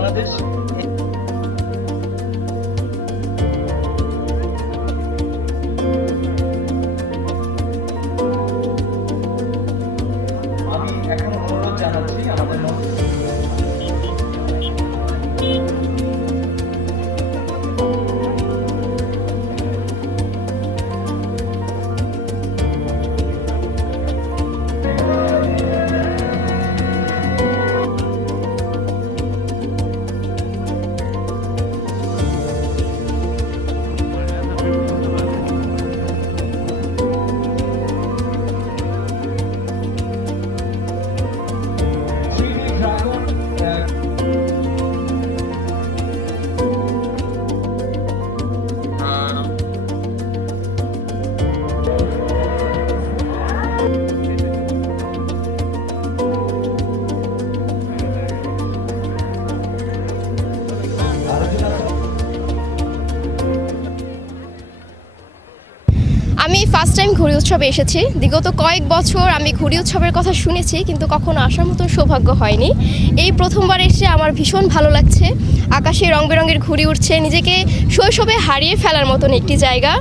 বাংলাদেশ আমি এখন অনুরোধ জানাচ্ছি আমাদের আমি ফার্স্ট টাইম ঘুড়ি উৎসবে এসেছি। বিগত কয়েক বছর আমি ঘুড়ি উৎসবের কথা শুনেছি, কিন্তু কখনো আসার মতো সৌভাগ্য হয়নি। এই প্রথমবার এসে আমার ভীষণ ভালো লাগছে। আকাশে রং বেরঙের ঘুড়ি উঠছে, নিজেকে শৈশবে হারিয়ে ফেলার মতন একটি জায়গা।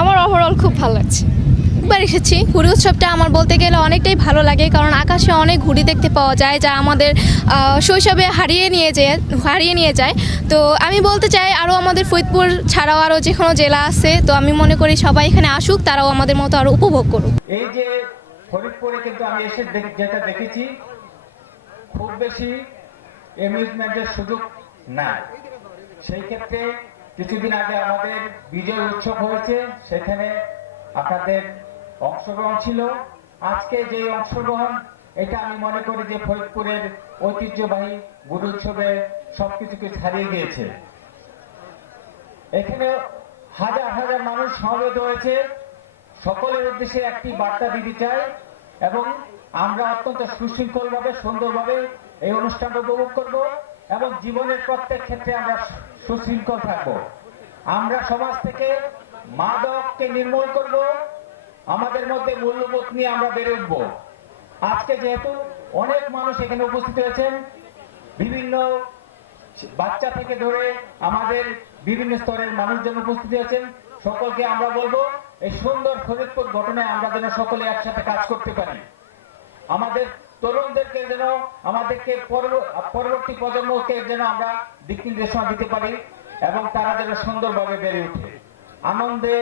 আমার ওভারঅল খুব ভালো লাগছে। একবার এসেছি। ঘুড়ি উৎসবটা আমার বলতে গেলে অনেকটাই ভালো লাগে, কারণ আকাশে অনেক ঘুড়ি দেখতে পাওয়া যায় যা আমাদের শৈশবে হারিয়ে নিয়ে যায়। তো আমি বলতে চাই আরও আমাদের ফরিদপুর ছাড়াও আরও যে কোনো জেলা আছে, তো আমি মনে করি সবাই এখানে আসুক, তারাও আমাদের মতো আরও উপভোগ করুক। এই যে ফরিদপুরে কিন্তু আমি এসে যেটা দেখেছি, খুব বেশি অ্যামিউজমেন্টের সুযোগ নাই। সেই ক্ষেত্রে কিছুদিন আগে আমাদের বিজয় উৎসব হয়েছে, সেখানে আপনাদের অংশগ্রহণ ছিল। আজকে যে অংশগ্রহণ, এটা আমি মনে করি যে ফরিদপুরের ঐতিহ্যবাহী ঘুড়ি উৎসবে সবকিছুকে ছাড়িয়ে গিয়েছে। এখানে হাজার হাজার মানুষ সমবেত হয়েছে। সকলের উদ্দেশ্যে একটি বার্তা দিতে চাই, এবং আমরা অত্যন্ত সুশৃঙ্খলভাবে সুন্দরভাবে এই অনুষ্ঠানটা উপভোগ করব, এবং জীবনের প্রত্যেক ক্ষেত্রে আমরা সুশৃঙ্খল থাকব। আমরা সমাজ থেকে মাদককে নির্মূল করব, আমাদের মধ্যে মূল্যবোধ নিয়ে আমরা বেড়ে উঠব। আজকে যেহেতু অনেক মানুষ এখানে উপস্থিত হয়েছেন, বিভিন্ন বাচ্চা থেকে ধরে আমাদের বিভিন্ন স্তরের মানুষজন উপস্থিত হয়েছেন, সকলকে আমরা বলবো এই সুন্দর ফরিদপুর ঘটনায় আমরা যেন সকলে একসাথে কাজ করতে পারি। আমাদের তরুণদেরকে যেন, আমাদেরকে পরবর্তী প্রজন্মকে যেন আমরা দিক নির্দেশনা দিতে পারি, এবং তারা যেন সুন্দরভাবে বেড়ে ওঠে, আনন্দে,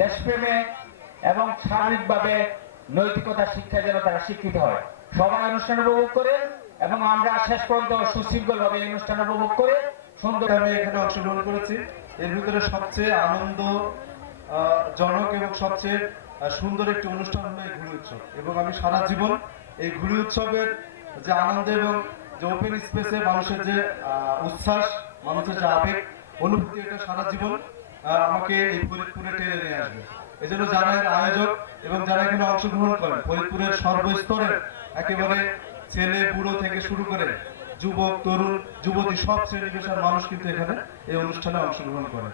দেশপ্রেমে এবং শারীরিকভাবে নৈতিকতা শিক্ষায় যেন তারা শিক্ষিত হয়। সবাই অনুষ্ঠান উপভোগ করে, এবং আমরা শেষ পর্যন্ত সুশৃঙ্খলভাবে এই অনুষ্ঠান উপভোগ করে সুন্দর। আমি এখানে অংশগ্রহণ করেছি। এর ভিতরে সবচেয়ে আনন্দ জনক এবং সবচেয়ে সুন্দর একটি অনুষ্ঠান হলো এই ঘুড়ি উৎসব, এবং আমি সারা জীবন এই ঘুড়ি উৎসবের যে আনন্দ এবং যে ওপেন স্পেসে মানুষের যে উচ্ছ্বাস, মানুষের যে আবেগ অনুভূতি, এটা সারা জীবন আমাকে এই ফরিদপুরে টেনে নিয়ে আসবে। এজন্য যারা এর আয়োজক এবং যারা এখানে অংশগ্রহণ করেন, ফরিদপুরের সর্বস্তরের একেবারে ছেলে বুড়ো থেকে শুরু করে যুবক, তরুণ, যুবতী সব শ্রেণী পেশার মানুষ কিন্তু এখানে এই অনুষ্ঠানে অংশগ্রহণ করে।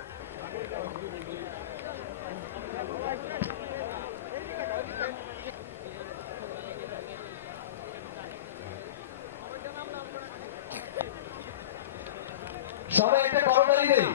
সবাই একটা করতালি দেই।